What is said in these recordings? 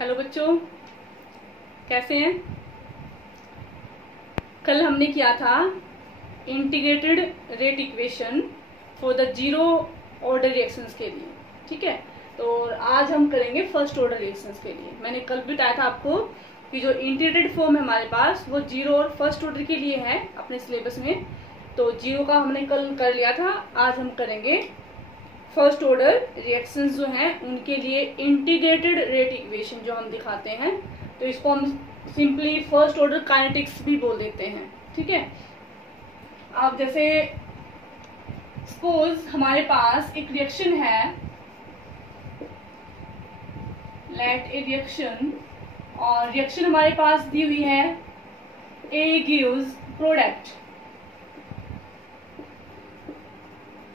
Hello बच्चों, कैसे हैं। कल हमने किया था integrated rate equation for the zero order reactions के लिए। ठीक है, तो आज हम करेंगे फर्स्ट ऑर्डर रिएक्शंस के लिए। मैंने कल भी बताया था आपको कि जो इंटीग्रेटेड फॉर्म है हमारे पास वो जीरो और फर्स्ट ऑर्डर के लिए है अपने सिलेबस में। तो जीरो का हमने कल कर लिया था, आज हम करेंगे फर्स्ट ऑर्डर रिएक्शंस जो हैं उनके लिए इंटीग्रेटेड रेट इक्वेशन जो हम दिखाते हैं। तो इसको हम सिंपली फर्स्ट ऑर्डर काइनेटिक्स भी बोल देते हैं। ठीक है, अब जैसे सपोज हमारे पास एक रिएक्शन है, लेट ए रिएक्शन, और रिएक्शन हमारे पास दी हुई है ए गिव्स प्रोडक्ट।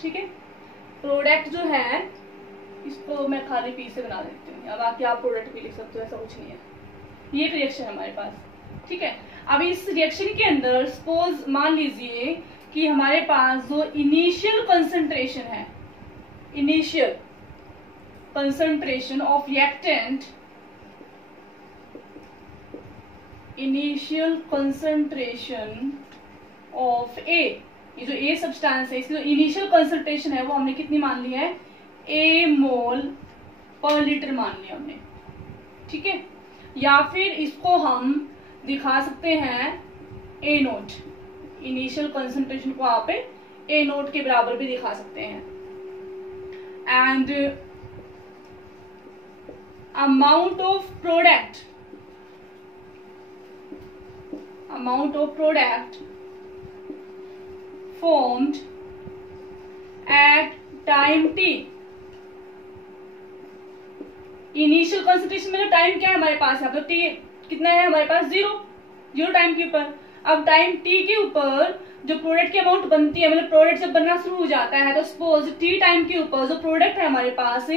ठीक है, प्रोडक्ट जो है इसको मैं खाली पी से बना देती हूँ, या बाकी आप प्रोडक्ट भी लिख सकते हो, ऐसा कुछ नहीं है। ये एक रिएक्शन है हमारे पास। ठीक है, अब इस रिएक्शन के अंदर सपोज मान लीजिए कि हमारे पास जो इनिशियल कंसंट्रेशन है, initial concentration of reactant, initial concentration of A, ये जो ए सब्सटेंस है इसकी जो इनिशियल कंसंट्रेशन है वो हमने कितनी मान ली है, ए मोल पर लीटर मान लिया हमने। ठीक है, या फिर इसको हम दिखा सकते हैं ए नोट, इनिशियल कंसंट्रेशन को आप ए नोट के बराबर भी दिखा सकते हैं। And amount of product, amount of product formed at time t, initial concentration में टाइम क्या है हमारे पास, यहाँ पर टी कितना है हमारे पास, जीरो टाइम के ऊपर। अब टाइम टी के ऊपर जो प्रोडक्ट की अमाउंट बनती है, मतलब प्रोडक्ट जब बनना शुरू हो जाता है, तो सपोज टी टाइम के ऊपर जो प्रोडक्ट है हमारे पास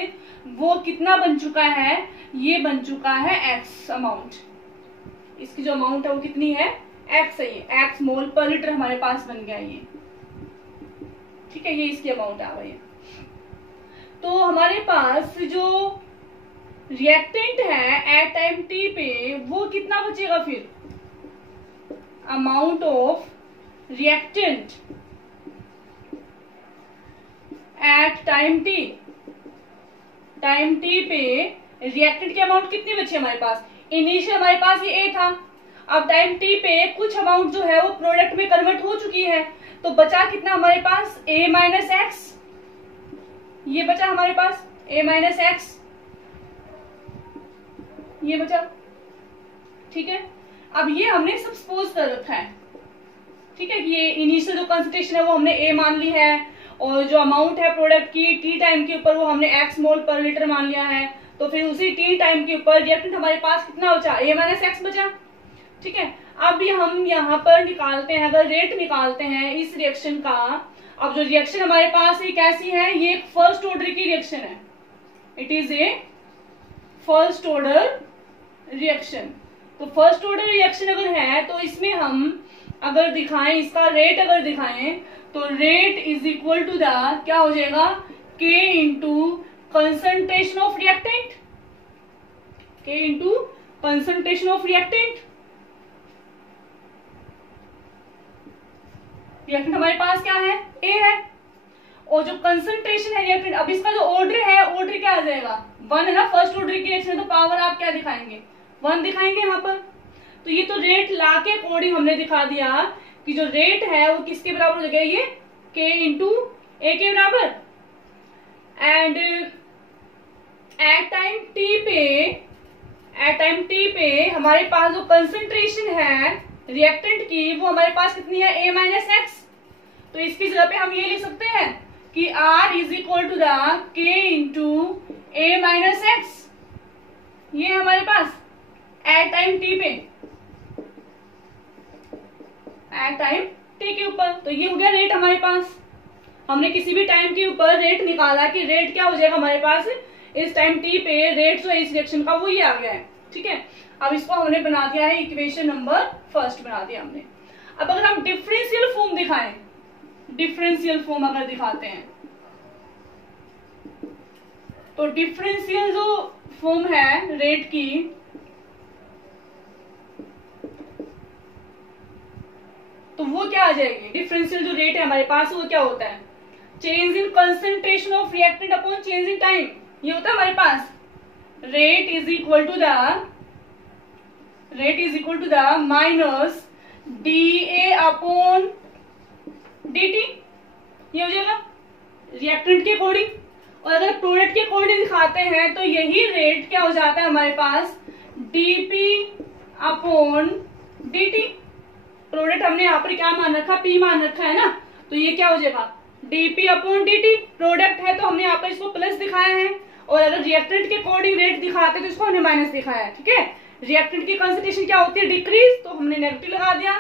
वो कितना बन चुका है, ये बन चुका है एक्स अमाउंट। इसकी जो अमाउंट है वो कितनी है, एक्स है, ये एक्स मोल पर लीटर हमारे पास बन गया ये। ठीक है, ये इसकी अमाउंट आ गई है। तो हमारे पास जो रिएक्टेंट है एट टाइम टी पे वो कितना बचेगा, फिर amount of reactant eight time T, time t पे रिएक्टेंट की अमाउंट कितनी बची हमारे पास, इनिशियल हमारे पास ये ए था, अब टाइम टी पे कुछ अमाउंट जो है वो प्रोडक्ट में कन्वर्ट हो चुकी है, तो बचा कितना हमारे पास, a माइनस एक्स, ये बचा हमारे पास a माइनस एक्स, ये बचा। ठीक है, अब ये हमने सब सपोज कर रखा है। ठीक है, ये इनिशियल जो कंसंट्रेशन है वो हमने a मान ली है, और जो अमाउंट है प्रोडक्ट की t टाइम के ऊपर वो हमने x मोल पर लीटर मान लिया है। तो फिर उसी t टाइम के ऊपर रिएक्टेंट हमारे पास कितना बचा, a माइनस एक्स बचा। ठीक है, अब हम यहाँ पर निकालते हैं, अगर रेट निकालते हैं इस रिएक्शन का। अब जो रिएक्शन हमारे पास है कैसी है, ये एक फर्स्ट ऑर्डर की रिएक्शन है, it is a first order reaction. तो फर्स्ट ऑर्डर रिएक्शन अगर है तो इसमें हम अगर दिखाएं, इसका रेट अगर दिखाएं तो rate is equal to the क्या हो जाएगा, K into concentration of reactant, K into concentration of reactant. Reactant हमारे पास क्या है, ए है, और जो कंसंट्रेशन है रिएक्टेंट, अब इसका जो ऑर्डर है, ऑर्डर क्या आ जाएगा, 1 है ना, फर्स्ट ऑर्डर की रिएक्शन है तो पावर आप क्या दिखाएंगे, 1 दिखाएंगे यहाँ पर। तो ये तो रेट ला के अकॉर्डिंग हमने दिखा दिया कि जो रेट है वो किसके बराबर हो जाएगा, ये k इंटू ए के बराबर। एंड एट टाइम टी पे हमारे पास जो कंसंट्रेशन है रिएक्टेंट की वो हमारे पास कितनी है, a माइनस एक्स। तो इसकी जगह पे हम ये लिख सकते हैं कि R is equal to the K into a minus x, ये हमारे पास एट टाइम टी पे, एट टाइम टी के ऊपर। तो ये हो गया रेट हमारे पास, हमने किसी भी टाइम के ऊपर रेट निकाला कि रेट क्या हो जाएगा हमारे पास, इस टाइम टी पे रेट जो है इस रिएक्शन का वो ये आ गया है। ठीक है, अब इसको हमने बना दिया है इक्वेशन नंबर फर्स्ट बना दिया हमने। अब अगर हम डिफरेंशियल फॉर्म दिखाएं, डिफरेंशियल फॉर्म अगर दिखाते हैं तो डिफरेंशियल जो फॉर्म है रेट की तो वो क्या आ जाएगी, डिफरेंशियल जो रेट है हमारे पास वो क्या होता है, change in concentration of reactant upon change in time. ये होता है हमारे पास rate is equal to the minus D A upon D T. ये हो जाएगा रिएक्टेंट के अकॉर्डिंग, और अगर प्रोडक्ट के अकॉर्डिंग दिखाते हैं तो यही रेट क्या हो जाता है हमारे पास, DP upon D T. Product हमने यहाँ पर क्या मान रखा, पी मान रखा है ना, तो ये क्या हो जाएगा डीपी अपॉन डी। प्रोडक्ट है तो हमने यहाँ पर इसको प्लस दिखाया है, और अगर रिएक्टेंट के अकॉर्डिंग रेट दिखाते तो इसको हमने माइनस दिखाया है। ठीक है, रिएक्टेंट की कंसंट्रेशन क्या होती है, डिक्रीज, तो हमने नेगेटिव लगा दिया।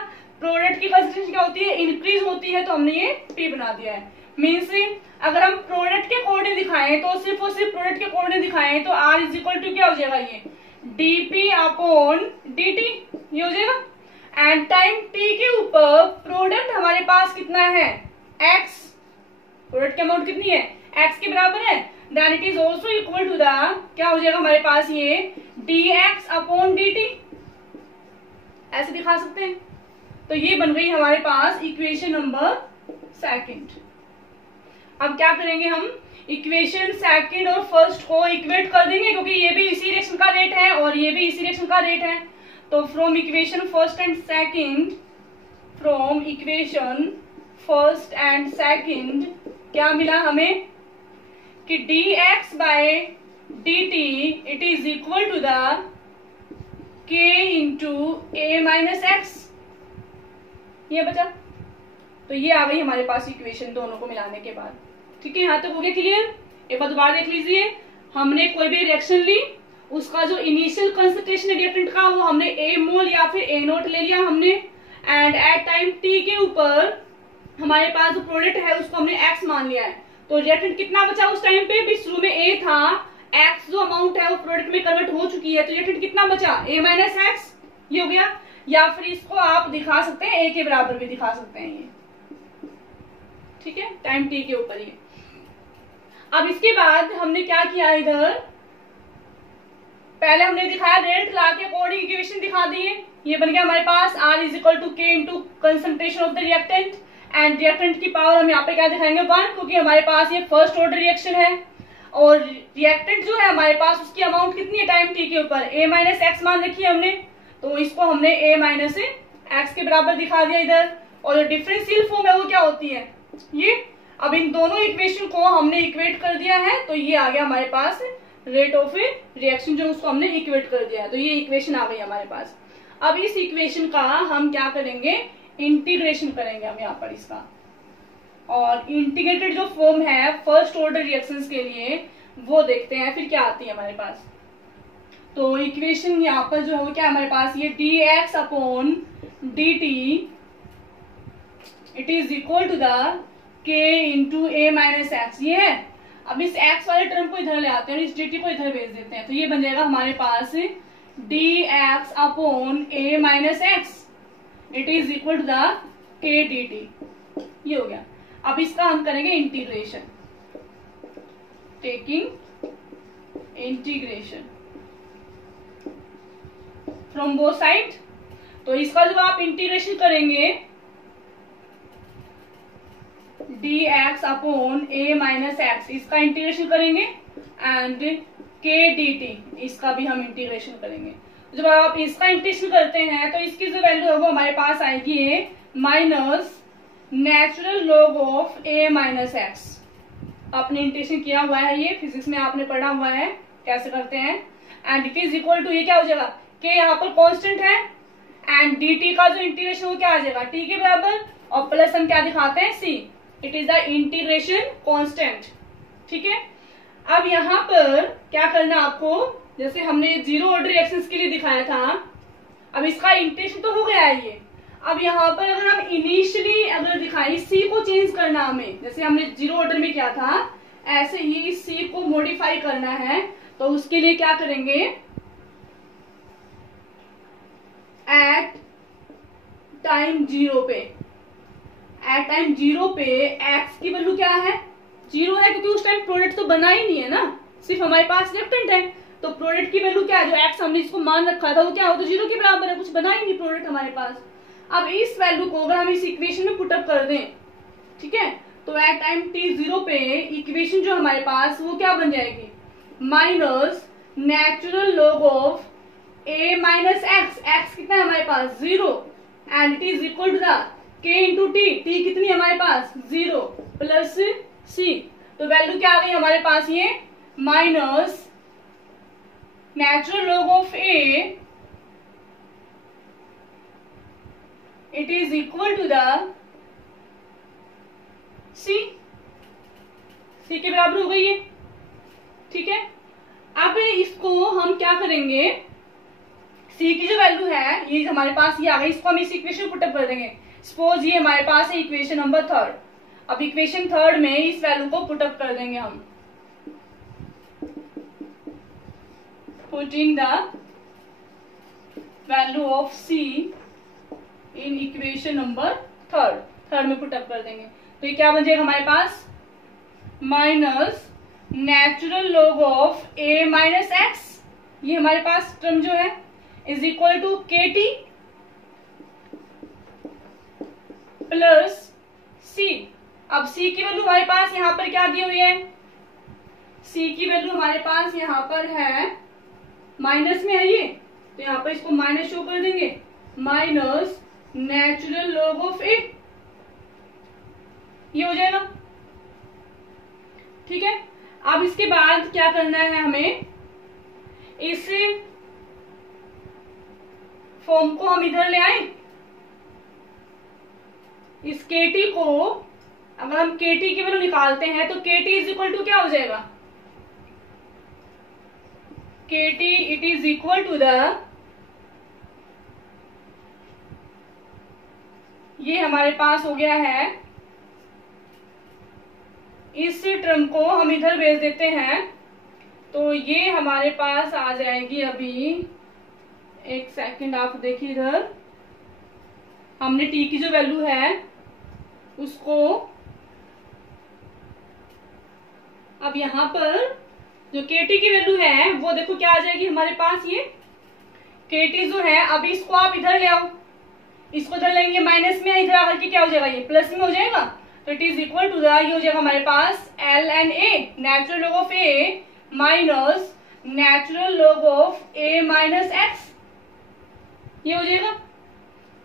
प्रोडक्ट की कंसंट्रेशन क्या होती है, इंक्रीज होती है, तो हमने ये पी बना दिया है। मीन्स अगर हम प्रोडक्ट के अकॉर्डिंग दिखाएं तो सिर्फ और सिर्फ प्रोडक्ट के अकॉर्डिंग दिखाएं तो आर इज इक्वल टू क्या हो जाएगा, ये डीपी अपॉन डी टी, ये हो जाएगा। एंड टाइम टी के ऊपर प्रोडक्ट हमारे पास कितना है, एक्स, प्रोडक्ट की अमाउंट कितनी है, एक्स के बराबर है, then it is also equal to the क्या हो जाएगा हमारे पास, ये d x upon D t, ऐसे दिखा सकते हैं। तो ये बन गई हमारे पास इक्वेशन नंबर सेकंड। अब क्या करेंगे, हम इक्वेशन सेकंड और फर्स्ट को इक्वेट कर देंगे, क्योंकि ये भी इसी रिएक्शन का रेट है और ये भी इसी रिएक्शन का रेट है। तो from equation first and second क्या मिला हमें कि dx by dt it is equal to the k into a minus x, ये बचा। तो ये आ गई हमारे पास इक्वेशन दोनों को मिलाने के बाद। ठीक है, यहाँ तक हो गया क्लियर। एक बार दोबारा देख लीजिए, हमने कोई भी रिएक्शन ली, उसका जो इनिशियल कंसंट्रेशन है रिएक्टेंट का वो हमने ए मोल या फिर ए नोट ले लिया हमने, एंड एट टाइम टी के ऊपर हमारे पास जो प्रोडक्ट है उसको हमने एक्स मान लिया है। तो रिएक्टेंट कितना बचा उस टाइम पे भी, शुरू में ए था, एक्स जो अमाउंट है वो प्रोडक्ट में कन्वर्ट हो चुकी है, तो रिएक्टेंट कितना बचा, ए माइनस एक्स, ये हो गया। या फिर इसको आप दिखा सकते हैं ए के बराबर भी दिखा सकते हैं ये। ठीक है, टाइम टी के ऊपर ये। अब इसके बाद हमने क्या किया, इधर पहले हमने दिखाया रेट ला के अकॉर्डिंग इक्वेशन दिखा दिए। ये बन गया हमारे पास R इज इक्वल टू के into concentration of the reactant, and reactant की पावर हम यहाँ पे क्या दिखाएंगे 1, क्योंकि हमारे पास ये फर्स्ट ऑर्डर रिएक्शन है, और रिएक्टेंट जो है हमारे पास उसकी अमाउंट कितनी है टाइम टी के ऊपर, a माइनस एक्स मान रखी है हमने, तो इसको हमने a माइनस एक्स के बराबर दिखा दिया इधर। और जो डिफरेंशियल फॉर्म है वो क्या होती है, ये। अब इन दोनों इक्वेशन को हमने इक्वेट कर दिया है, तो ये आ गया हमारे पास रेट ऑफ ए रिएक्शन, जो उसको हमने इक्वेट कर दिया है, तो ये इक्वेशन आ गई हमारे पास। अब इस इक्वेशन का हम क्या करेंगे, इंटीग्रेशन करेंगे हम यहाँ पर इसका, और इंटीग्रेटेड जो फॉर्म है फर्स्ट ऑर्डर रिएक्शंस के लिए वो देखते हैं फिर क्या आती है हमारे पास। तो इक्वेशन यहाँ पर जो है वो क्या हमारे पास, ये dx upon dt it is equal to the k into a minus x, ये है। अब इस x वाले टर्म को इधर ले आते हैं और इस dt को इधर भेज देते हैं, तो ये बन जाएगा हमारे पास dx upon a minus x it is equal to the k dt, ये हो गया। अब इसका हम करेंगे integration, taking integration from both side. तो इसका जब आप इंटीग्रेशन करेंगे dx upon a minus x, इसका इंटीग्रेशन करेंगे, एंड k dt इसका भी हम इंटीग्रेशन करेंगे। जब आप इसका इंटीग्रेशन करते हैं तो इसकी जो वैल्यू है वो हमारे पास आएगी minus natural log of a minus x. आपने इंटीग्रेशन किया हुआ है, ये फिजिक्स में आपने पढ़ा हुआ है कैसे करते हैं, and it is equal to, ये क्या हो जाएगा, k यहाँ पर कांस्टेंट है, एंड dt का जो इंटीग्रेशन वो क्या आ जाएगा, t के बराबर, और प्लस हम क्या दिखाते हैं c, it is the integration constant. ठीक है, अब यहाँ पर क्या करना आपको, जैसे हमने जीरो ऑर्डर रिएक्शंस के लिए दिखाया था, अब इसका इंटीग्रेशन तो हो गया है ये। अब यहाँ पर अगर हम इनिशियली अगर दिखाएं, सी को चेंज करना हमें, जैसे हमने जीरो ऑर्डर में किया था, ऐसे ही सी को मॉडिफाई करना है, तो उसके लिए क्या करेंगे, एट टाइम जीरो पे एक्स की वैल्यू क्या है, जीरो है, क्योंकि उस टाइम प्रोडक्ट तो बना ही नहीं है ना, सिर्फ हमारे पास रिएक्टेंट है, तो प्रोडक्ट की वैल्यू क्या है, जो एक्स हमने इसको मान रखा था वो क्या होता है, 0 के बराबर है, कुछ बना ही नहीं प्रोडक्ट हमारे पास। अब इस वैल्यू को अगर हम इस इक्वेशन में पुटअप कर दें, ठीक है, तो एट टाइम t0 पे इक्वेशन जो हमारे पास वो क्या बन जाएगी, minus natural log of a minus x, x कितना है हमारे पास 0, and it is equal to the k into t, t कितनी है हमारे पास 0 प्लस c। तो वैल्यू क्या आ गई हमारे पास, ये minus natural log of a, it is equal to the c, c के बराबर हो गई है, ठीक है। अब इसको हम क्या करेंगे, c की जो वैल्यू है ये हमारे पास ये आ गई, इसको हम इस इक्वेशन पुटअप कर देंगे। सपोज ये हमारे पास है इक्वेशन नंबर 3। अब इक्वेशन 3 में इस वैल्यू को पुटअप कर देंगे हम, putting the value of c in equation number 3 में पुटअप कर देंगे। तो ये क्या बन जाएगा हमारे पास, minus natural log of a minus x, ये हमारे पास टर्म जो है is equal to K T plus c। अब c की वैल्यू हमारे पास यहाँ पर क्या दी हुई है, c की वैल्यू हमारे पास यहाँ पर है माइनस में है ये, तो यहाँ पर इसको माइनस शो कर देंगे, minus natural log of a, ये हो जाएगा, ठीक है। अब इसके बाद क्या करना है हमें, इस फॉर्म को हम इधर ले आए, इस KT को अगर हम KT की वैल्यू निकालते हैं तो KT इज इक्वल टू क्या हो जाएगा, KT it is equal to the, ये हमारे पास हो गया है, इस टर्म को हम इधर भेज देते हैं, तो ये हमारे पास आ जाएगी, अभी एक सेकंड आप देखिए, इधर हमने t की जो वैल्यू है उसको, अब यहाँ पर जो KT की वैल्यू है वो देखो क्या आ जाएगी हमारे पास, ये KT जो है, अभी इसको आप इधर ले आओ, इसको इधर लेंगे माइनस में, इधर आकर के क्या हो जाएगा, ये प्लस में हो जाएगा, तो it is equal to the, ये हो जाएगा हमारे पास L and A, natural log of A minus natural log of A minus x, ये हो जाएगा,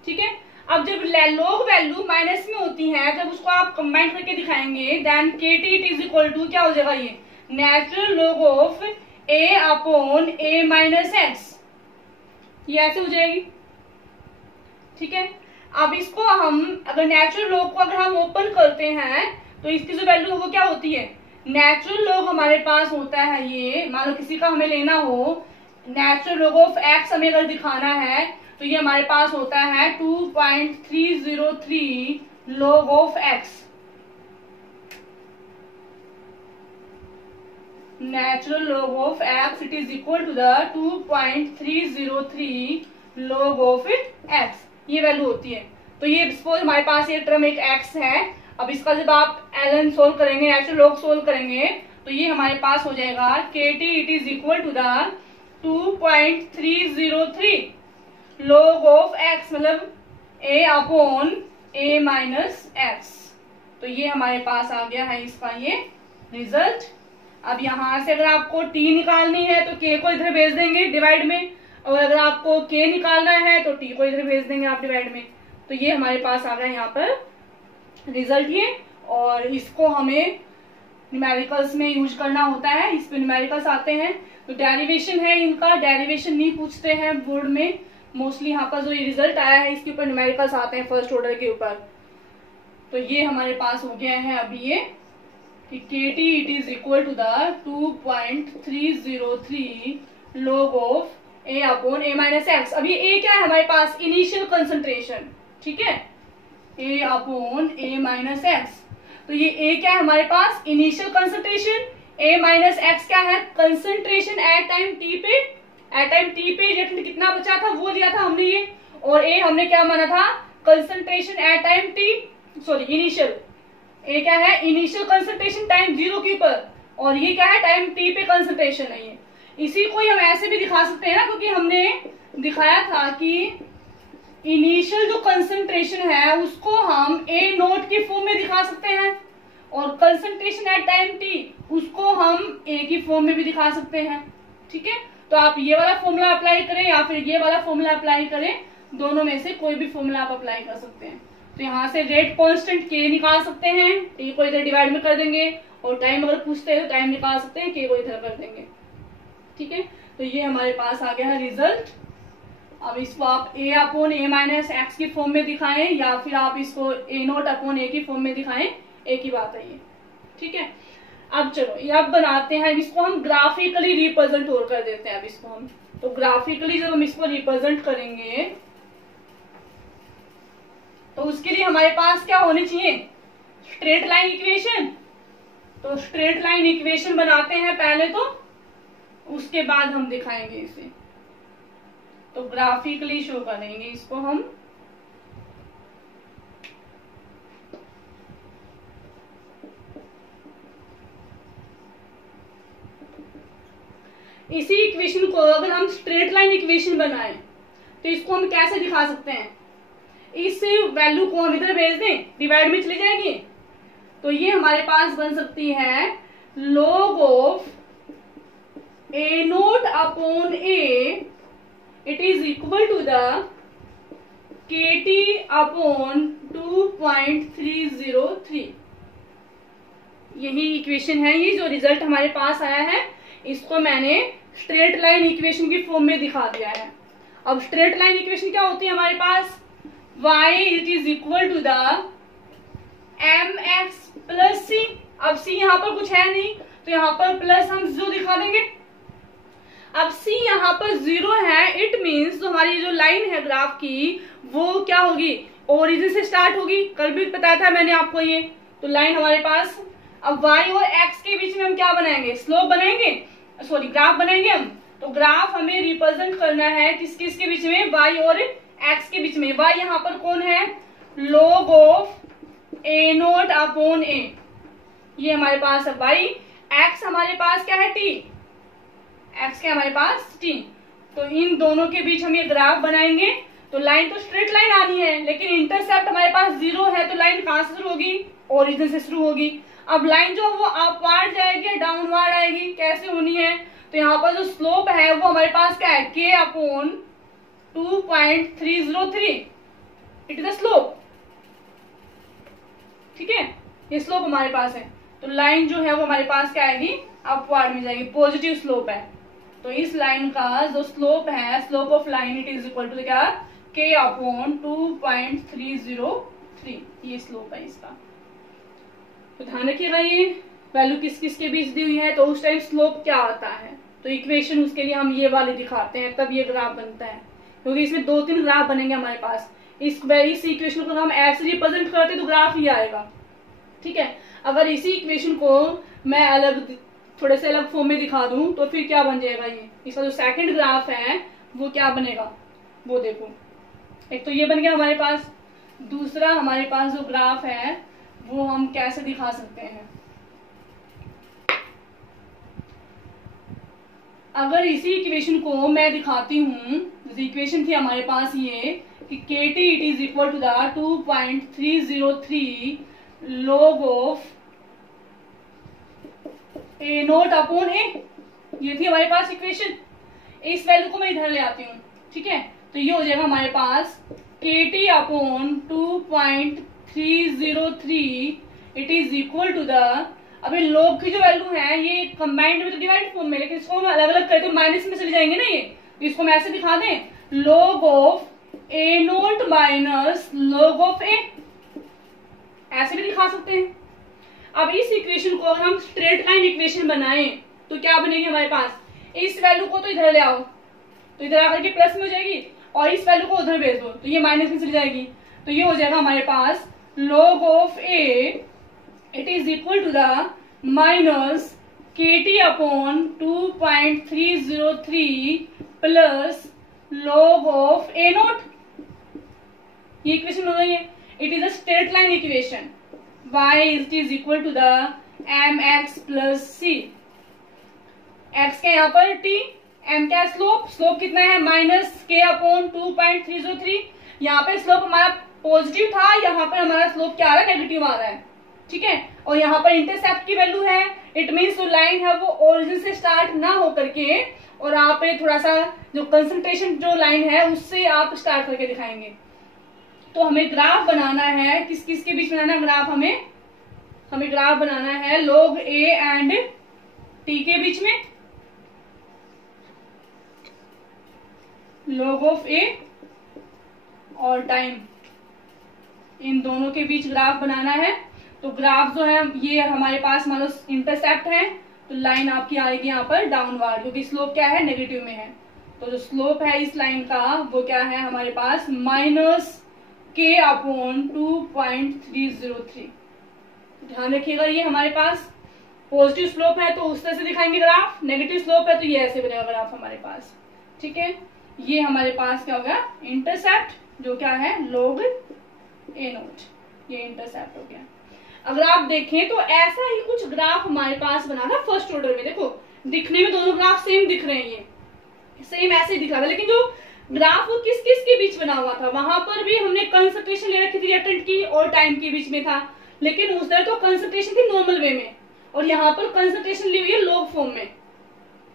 ठीक है। अब जब लॉग वैल्यू माइनस में होती है, जब उसको आप कंबाइन करके दिखाएंगे, then KT it is equal to क्या हो जाएगा, ये natural log of A upon A minus x, ये ऐसे हो जाएगी, ठीक है। अब इसको हम अगर नेचुरल लॉग को अगर हम ओपन करते हैं तो इसकी जो वैल्यू वो क्या होती है, नेचुरल लॉग हमारे पास होता है, ये मान लो किसी का हमें लेना हो, नेचुरल लॉग ऑफ एक्स हमें अगर दिखाना है तो ये हमारे पास होता है 2.303 log of x, natural log of x it is equal to the 2.303 log of x, ये वैल्यू होती है। तो ये सपोज हमारे पास ये टर्म एक एक्स है, अब इसका जब आप ln सोल्व करेंगे, नेचुरल लॉग सोल्व करेंगे, तो ये हमारे पास हो जाएगा KT it is equal to the 2.303 log of x, मतलब A upon A minus x. तो ये हमारे पास आ गया है इसका ये रिजल्ट। अब यहाँ से अगर आपको t निकालनी है तो k को इधर भेज देंगे डिवाइड में, और अगर आपको k निकालना है तो t को इधर भेज देंगे आप डिवाइड में। तो ये हमारे पास आ गया यहाँ पर रिजल्ट ये, और इसको हमें न्यूमेरिकल्स में यूज करना होता है, इस पे न्यूमेरिकल्स आते हैं। तो डेरिवेशन है इनका, डेरिवेशन नहीं पूछते हैं बोर्ड में मोस्टली, यहाँ पर जो ये रिजल्ट आया है इसके ऊपर न्यूमेरिकल्स आते हैं फर्स्ट ऑर्डर के ऊपर। तो ये हमारे पास हो गया है अभी ये कि KT it is equal to the 2.303 log of A upon A minus x. अब ये A क्या है हमारे पास, इनिशियल कंसंट्रेशन, ठीक है, A upon A minus x. तो ये A क्या है हमारे पास, initial concentration, A minus X क्या है, कंसंट्रेशन एट टाइम t पे, एट टाइम t पे रिएक्टेंट कितना बचा था वो लिया था हमने ये, और A हमने क्या माना था, concentration at time t, sorry initial, A क्या है इनिशियल कंसंट्रेशन टाइम 0 के ऊपर, और ये क्या है टाइम t पे कंसंट्रेशन है ये। इसी को ही हम ऐसे भी दिखा सकते हैं ना, क्योंकि हमने दिखाया था कि इनिशियल जो कंसंट्रेशन है उसको हम ए नोट के फॉर्म में दिखा सकते हैं, और कंसंट्रेशन एट टाइम टी उसको हम ए की फॉर्म में भी दिखा सकते हैं। ठीक है, तो आप ये वाला फॉर्मूला अप्लाई करें या फिर ये वाला फॉर्मूला अप्लाई करें, दोनों में से कोई भी फॉर्मूला आप अप्लाई कर सकते हैं। तो यहाँ से रेट कांस्टेंट के निकाल सकते हैं, टी को इधर डिवाइड में कर देंगे, और टाइम अगर पूछते हैं तो टाइम निकाल सकते हैं, के को इधर कर देंगे। ठीक है, तो ये हमारे पास आ गया है रिजल्ट। अब इसको आप ए अपॉन ए माइनस एक्स की फॉर्म में दिखाएं या फिर आप इसको ए नोट अपॉन ए की फॉर्म में दिखाएं, एक ही बात है ये। ठीक है, अब चलो ये अब बनाते हैं, इसको हम ग्राफिकली रिप्रेजेंट और कर देते हैं। अब इसको हम तो ग्राफिकली जब हम इसको रिप्रेजेंट करेंगे तो उसके लिए हमारे पास क्या होनी चाहिए, स्ट्रेट लाइन इक्वेशन। तो स्ट्रेट लाइन इक्वेशन बनाते हैं पहले, तो उसके बाद हम दिखाएंगे इसे। तो ग्राफिकली शो करेंगे इसको हम। इसी इक्वेशन को अगर हम स्ट्रेट लाइन इक्वेशन बनाएं तो इसको हम कैसे दिखा सकते हैं, इस वैल्यू को हम इधर भेज दें, डिवाइड में चली जाएगी, तो ये हमारे पास बन सकती है log of A naught upon a, it is equal to the KT upon 2.303। यही इक्वेशन है, ये जो रिजल्ट हमारे पास आया है इसको मैंने स्ट्रेट लाइन इक्वेशन की फॉर्म में दिखा दिया है। अब स्ट्रेट लाइन इक्वेशन क्या होती है हमारे पास, y it is equal to the mx plus c। अब c यहाँ पर कुछ है नहीं तो यहाँ पर प्लस हम 0 दिखा देंगे। अब c यहाँ पर 0 है, इट मीन्स जो हमारी जो लाइन है ग्राफ की वो क्या होगी, ओरिजिन से स्टार्ट होगी। कल भी बताया था मैंने आपको ये। तो लाइन हमारे पास, अब y और x के बीच में हम क्या बनाएंगे, स्लोप बनाएंगे, सॉरी ग्राफ बनाएंगे हम। तो ग्राफ हमें रिप्रेजेंट करना है किस किस के बीच में, y और x के बीच में। y यहाँ पर कौन है, log of A naught upon A, ये हमारे पास है y। x हमारे पास क्या है, t, x क्या हमारे पास t। तो इन दोनों के बीच हम ये ग्राफ बनाएंगे। तो लाइन तो स्ट्रेट लाइन आनी है, लेकिन इंटरसेप्ट हमारे पास 0 है, तो लाइन कहां से शुरू होगी, ओरिजिन से शुरू होगी। अब लाइन जो वो अपवार्ड जाएगी, डाउनवर्ड आएगी, कैसे होनी है, तो यहाँ पर जो स्लोप है वो हमारे पास क्या है, k upon 2.303, it is the slope. ठीक है, ये स्लोप हमारे पास है। तो लाइन जो है वो हमारे पास क्या आएगी, अपवार्ड में जाएगी, पॉजिटिव स्लोप है। तो इस लाइन का जो स्लोप है, slope of line it is equal to क्या, k अपॉन 2.303, ये स्लोप है इसका। तो ध्यान रखिएगा ये वैल्यू किस किस के बीच दी हुई है, तो उस टाइम स्लोप क्या आता है। तो इक्वेशन उसके लिए हम ये वाले दिखाते हैं, तब ये ग्राफ बनता है, क्योंकि इसमें 2-3 ग्राफ बनेंगे हमारे पास। इस इक्वेशन को हम ऐसे रिप्रेजेंट करते तो ग्राफ ही आएगा। ठीक है, अगर इसी इक्वेशन को मैं अलग थोड़े से अलग फॉर्म में दिखा दूं तो फिर क्या बन जाएगा, ये इसका जो सेकंड ग्राफ है वो क्या बनेगा, वो देखो। एक तो ये बन गया हमारे पास, दूसरा हमारे पास जो ग्राफ है वो हम कैसे दिखा सकते हैं। अगर इसी इक्वेशन को मैं दिखाती हूँ, जैसे इक्वेशन थी हमारे पास ये कि KT it is equal to the 2.303 log of A naught upon A, ये थी हमारे पास इक्वेशन। इस वैल्यू को मैं इधर ले आती हूँ। ठीक है, तो ये हो जाएगा हमारे पास KT upon 2.303 it is equal to the, अभी log की जो वैल्यू है ये कंबाइंड में तो डिवाइड फॉर्म में, लेकिन इसको हम अलग अलग करते तो माइनस में चले जाएंगे ना ये, तो इसको मैं ऐसे दिखा दें, log of A naught minus log of A, ऐसे भी दिखा सकते हैं। अब इस इक्वेशन को अगर हम स्ट्रेट लाइन इक्वेशन बनाएं तो क्या बनेगी हमारे पास, इस वैल्यू को तो इधर ले आओ, तो इधर आकर के प्लस में हो जाएगी, और इस वैल्यू को उधर भेज दो तो ये माइनस में चली जाएगी। तो ये हो जाएगा हमारे पास log of A it is equal to the minus KT upon 2.303 plus log of A naught. ये इक्वेशन हो गई है, it is a straight line equation. y it is equal to the mx plus c। X के यहाँ पर T, M क्या slope, slope कितना है माइनस के अपॉन 2.303। यहाँ पे स्लोप हमारा पॉजिटिव था, यहाँ पर हमारा स्लोप क्या आ रहा है, नेगेटिव आ रहा है, ठीक है। और यहाँ पर इंटरसेप्ट की वैल्यू है, इट मीन्स जो लाइन है वो ओरिजिन से स्टार्ट ना होकर के और आप थोड़ा सा जो कंसंट्रेशन जो लाइन है उससे आप स्टार्ट करके दिखाएंगे। तो हमें ग्राफ बनाना है, किस किस के बीच बनाना है ग्राफ, हमें ग्राफ बनाना है log a एंड t के बीच में, log ऑफ a और टाइम, इन दोनों के बीच ग्राफ बनाना है। तो ग्राफ जो है ये हमारे पास मान लो इंटरसेप्ट है, तो लाइन आपकी आएगी यहाँ पर डाउनवर्ड, क्योंकि स्लोप क्या है नेगेटिव में है। तो जो स्लोप है इस लाइन का वो क्या है हमारे पास माइनस के अपॉन 2.303। ध्यान रखिएगा, ये हमारे पास पॉजिटिव स्लोप है तो उस तरह से दिखाएंगे ग्राफ, नेगेटिव स्लोप है तो ये ऐसे बनेगा ग्राफ हमारे पास, ठीक है। ये हमारे पास क्या होगा इंटरसेप्ट, जो क्या है log a नोट, ये इंटरसेप्ट हो गया। अगर आप देखें तो ऐसा ही कुछ ग्राफ हमारे पास बना था फर्स्ट ऑर्डर में, देखो दिखने में दोनों ग्राफ सेम दिख रहे हैं, ये सेम ऐसे ही दिख रहा था, लेकिन जो ग्राफ वो किस किस के बीच बना हुआ था, वहां पर भी हमने कंसंट्रेशन ले रखी थी रिएक्टेंट की और टाइम के बीच में था, लेकिन उस तरह तो कंसंट्रेशन थी नॉर्मल वे में, और यहाँ पर कंसंट्रेशन ली हुई है लॉग फॉर्म में,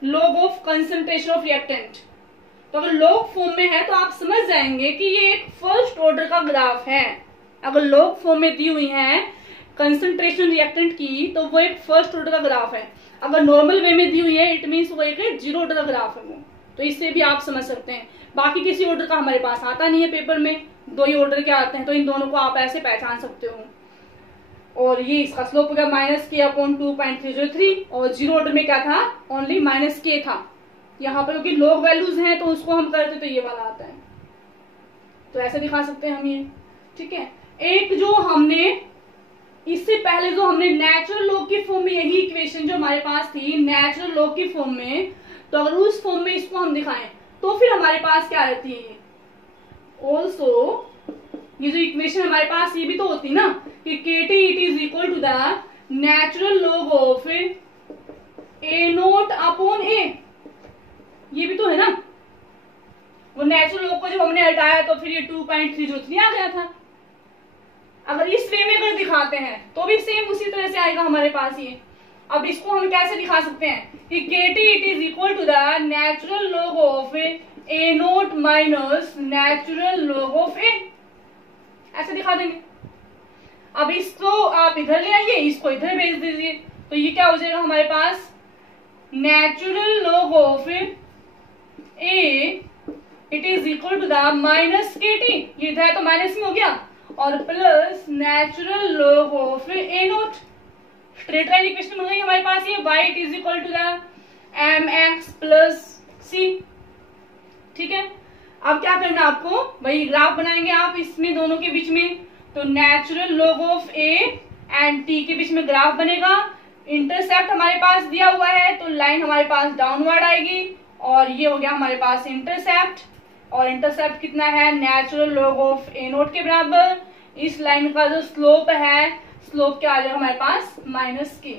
log of concentration of reactant. तो अगर लॉग फॉर्म में है तो आप समझ जाएंगे कि ये एक फर्स्ट ऑर्डर का ग्राफ है। अगर लॉग फॉर्म में दी हुई है कंसंट्रेशन रिएक्टेंट की तो वो एक फर्स्ट ऑर्डर का ग्राफ है, अगर नॉर्मल वे में दी हुई है इट मीन्स वो एक जीरो ऑर्डर का ग्राफ है वो। तो इससे भी आप समझ सकते हैं, बाकी किसी ऑर्डर का हमारे पास आता नहीं है पेपर में, दो ही ऑर्डर के आते हैं, तो इन दोनों को आप ऐसे पहचान सकते हो। और ये इसका स्लोप हो गया माइनस के अपॉन 2.303, और जीरो ऑर्डर में क्या था ओनली माइनस के था, यहाँ पर क्योंकि लोग वैल्यूज हैं तो उसको हम करते तो ये वाला आता है, तो ऐसे दिखा सकते हैं हम ये, ठीक है। एक जो हमने इससे पहले जो हमने नेचुरल लॉग की फॉर्म में यही इक्वेशन जो हमारे पास थी नेचुरल लॉग की फॉर्म में, तो अगर उस फॉर्म में इसको हम दिखाएं तो फिर हमारे पास क्या रहती है ऑल्सो, ये जो इक्वेशन हमारे पास ये भी तो होती ना कि KT it is equal to the natural log of A naught upon A, ये भी तो है ना। वो नेचुरल लॉग को जब हमने हटाया तो फिर ये 2.303 आ गया था। अगर इस वे में अगर दिखाते हैं तो भी सेम उसी तरह से आएगा हमारे पास ये। अब इसको हम कैसे दिखा सकते हैं कि KT it is equal to the natural log of A naught minus natural log of A, ऐसे दिखा देंगे। अब इसको आप इधर ले आइए, इसको इधर भेज दीजिए, तो ये क्या हो जाएगा हमारे पास natural log of A it is equal to the minus KT, ये इधर है तो माइनस में हो गया, और plus natural log of A naught. Straight line equation बन गई हमारे पास ये y it is equal to the mx plus c, ठीक है। अब क्या करना आपको, भाई ग्राफ बनाएंगे आप इसमें दोनों के बीच में, तो natural log of A and t के बीच में ग्राफ बनेगा। इंटरसेप्ट हमारे पास दिया हुआ है तो लाइन हमारे पास डाउनवर्ड आएगी, और ये हो गया हमारे पास इंटरसेप्ट, और इंटरसेप्ट कितना है natural log of A note के बराबर। इस लाइन का जो स्लोप है, स्लोप क्या आ जाएगा हमारे पास माइनस के,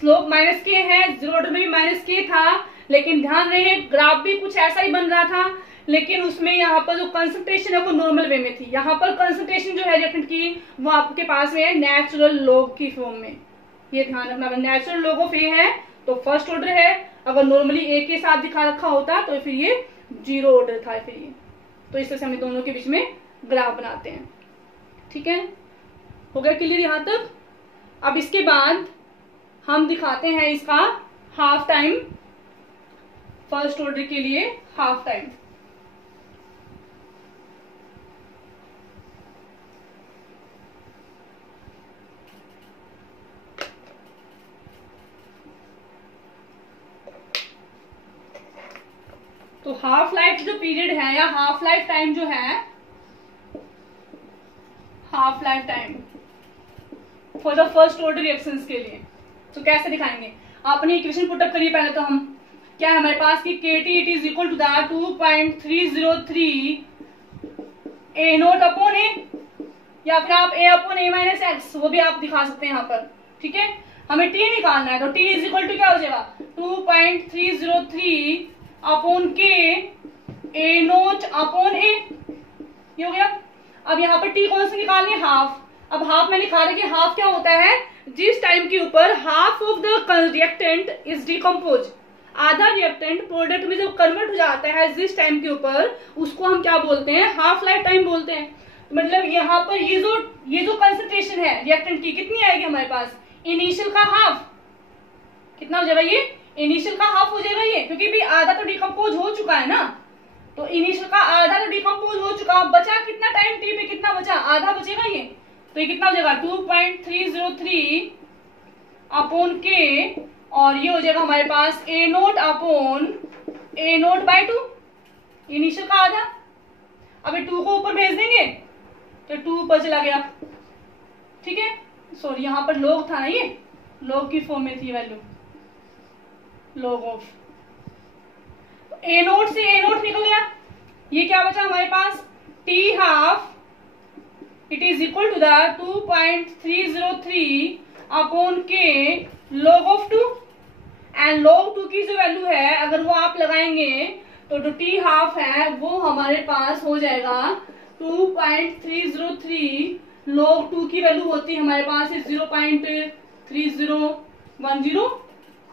स्लोप माइनस के है, जीरो ऑर्डर में भी माइनस के था, लेकिन ध्यान रहे ग्राफ भी कुछ ऐसा ही बन रहा था, लेकिन उसमें यहाँ पर जो कंसंट्रेशन है वो नॉर्मल वे में थी, यहाँ पर कंसंट्रेशन जो है रिएक्टेंट की वो आपके पास है नेचुरल लॉग की फॉर्म में। ये ध्यान रखना, अगर नेचुरल लॉग ऑफ A है तो फर्स्ट ऑर्डर है, अगर नॉर्मली A के साथ दिखा रखा होता तो फिर ये जीरो ऑर्डर था फिर ये। तो इस तरह से हम दोनों के बीच में ग्राफ बनाते हैं, ठीक है। हो गया क्लियर यहाँ तक। अब इसके बाद हम दिखाते हैं इसका हाफ टाइम, फर्स्ट ऑर्डर के लिए हाफ टाइम। तो हाफ लाइफ जो पीरियड है या हाफ लाइफ टाइम जो है, half life time for the first order reactions के लिए, तो कैसे दिखाएंगे, आपने इक्वेशन पुटअप करिए पहले। तो हम क्या है हमारे पास कि KT it is equal to the 2.303 A naught upon A, या फिर आप A upon A minus X, वो भी आप दिखा सकते हैं यहाँ पर, ठीक है। हमें टी निकालना है, तो टी इज इक्वल टू क्या हो जाएगा 2.303 अपॉन के ए नोट अपॉन ए, ये हो गया। अब यहाँ पर टी कौन सी निकालनी है, हाफ। अब हाफ में लिखा रहा कि हाफ क्या होता है, जिस टाइम के ऊपर half of the reactant is decompose, आधा रिएक्टेंट प्रोडक्ट में जब कन्वर्ट हो जाता है जिस टाइम के ऊपर, उसको हम क्या बोलते हैं, हाफ लाइफ टाइम बोलते हैं। मतलब यहाँ पर ये जो कंसंट्रेशन है रिएक्टेंट की कितनी आएगी हमारे पास, इनिशियल का हाफ। कितना हो जाएगा ये, इनिशियल का हाफ हो जाएगा ये, क्योंकि भी आधा तो डिकम्पोज हो चुका है ना, तो इनिशियल का आधा तो डिकम्पोज हो चुका, बचा कितना टाइम टी पे, कितना बचा, आधा बचेगा ये, तो ये कितना हो जाएगा 2.303 अपॉन के, और ये हो जाएगा हमारे पास ए नोट अपॉन ए नोट बाय 2, इनिशियल का आधा। अभी 2 को ऊपर भेज देंगे तो 2 ऊपर चला गया, ठीक है। सॉरी यहाँ पर लॉग था ना, ये लॉग की फॉर्म में थी value, log of, A naught से ए नोट निकल गया, ये क्या बचा हमारे पास T half, it is equal to the 2.303 upon K log of 2, and log 2 की जो वैल्यू है अगर वो आप लगाएंगे तो जो टी हाफ है वो हमारे पास हो जाएगा 2.303, log 2 की वैल्यू होती है हमारे पास 0.3010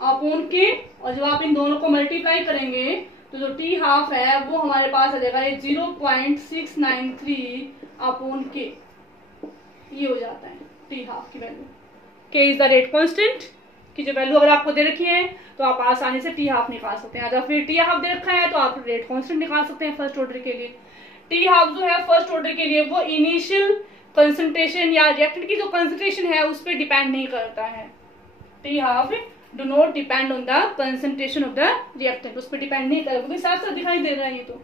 अपॉन के, और जब आप इन दोनों को मल्टीप्लाई करेंगे तो जो टी हाफ है वो हमारे पास आ जाएगा 0.693 अपॉन के, ये हो जाता है टी हाफ की वैल्यू। के इज द रेट कांस्टेंट की जो वैल्यू अगर आपको दे रखी है तो आप आसानी से टी हाफ निकाल सकते हैं। अगर फिर टी हाफ दे रखा है तो आप रेट कांस्टेंट निकाल सकते हैं फर्स्ट ऑर्डर के लिए। टी हाफ जो है फर्स्ट ऑर्डर के लिए वो इनिशियल कंसंट्रेशन या रिएक्टेंट की जो कंसंट्रेशन है उस पर डिपेंड नहीं करता है। T half do not depend on the concentration of the reactant, उस पर डिपेंड नहीं करेगा, क्योंकि साफ साफ दिखाई दे रहा है ये तो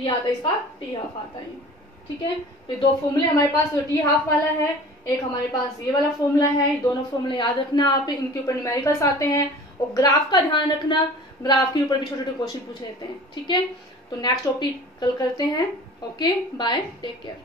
ये आता है इसका टी हाफ आता है, ठीक है। तो ये 2 फॉर्मूले हमारे पास टी हाफ वाला है, एक हमारे पास ये वाला फॉर्मूला है। दोनों फॉर्मूले याद रखना आप, इनके ऊपर न्यूमेरिकल्स आते हैं, और ग्राफ का ध्यान रखना, ग्राफ के ऊपर भी छोटे छोटे क्वेश्चन पूछ लेते हैं, ठीक है। तो नेक्स्ट टॉपिक कल करते हैं। Okay bye, take care.